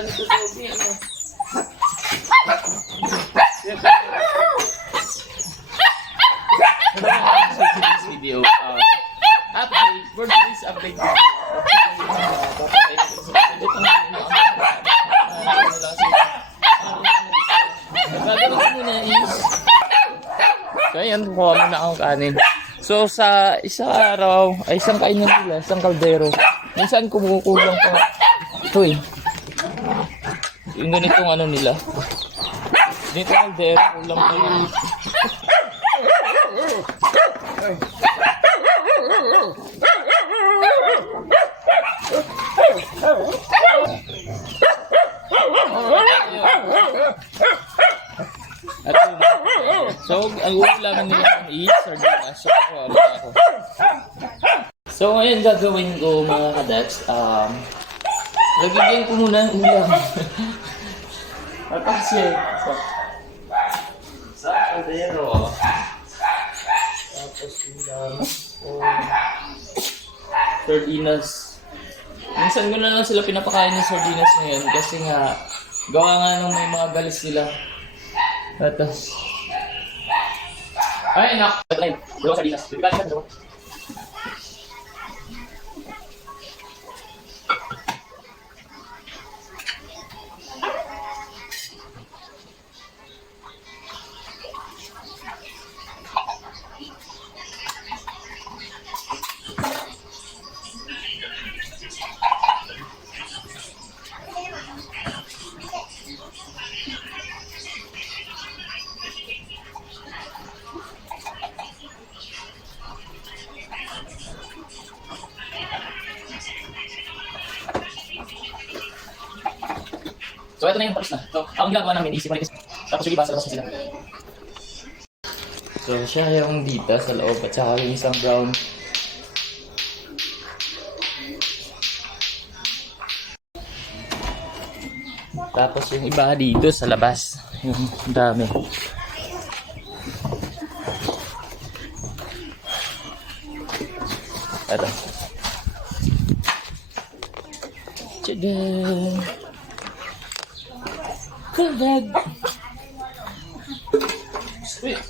Wala nito Toby, ano. So today's video, update, for today's update video. Gagawin muna is, so ayan, kuha muna akong kanin. So sa isang araw, ay isang kainan nila, isang kaldero. Minsan kumukulang pa. Ito eh. Yung ganitong ano nila. Dito kaldero, kulang pa yun. At yun. So, ang uulaman nila kung i-sardinas. So, wala ako. So, ngayon gagawin ko mga kadats. Lagyan ko muna ang ulam. Kasi, sa kaldero. Tapos ulam. Sardinas. Minsan ko na lang sila pinapakain ng sardinas ngayon kasi nga gawa nga nung may mga galis sila. Tapos ay nak! Dalawa sardinas. Bibigyan ka dalawa. So ito na yung tapos na. So ang ginagawa namin is ipalinis. Tapos yung iba sa labas sila. So siya yung dito sa loob at saka yung isang brown. Tapos yung iba dito sa labas. Yung dami. Ito. Tadaan! Kulag! Sweet!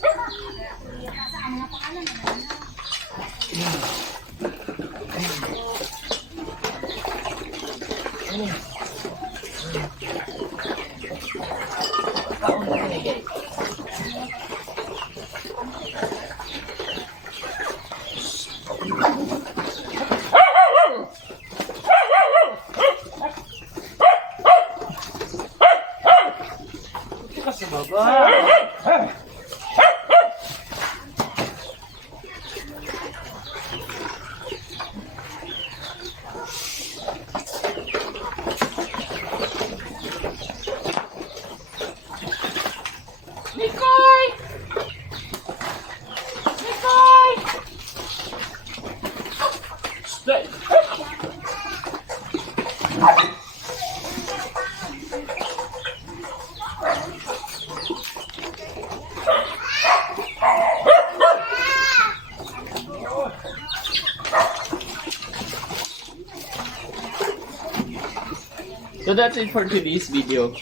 So that's it for today's video.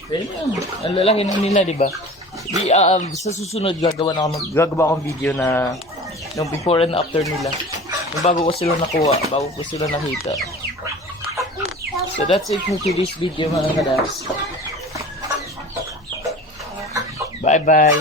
Ang lalaki na nila, di ba? Sa susunod gagawa akong video na yung before and after nila. Yung bago ko sila nakuha, bago ko sila nakita. So that's it for today's video mga kadaps. Bye bye!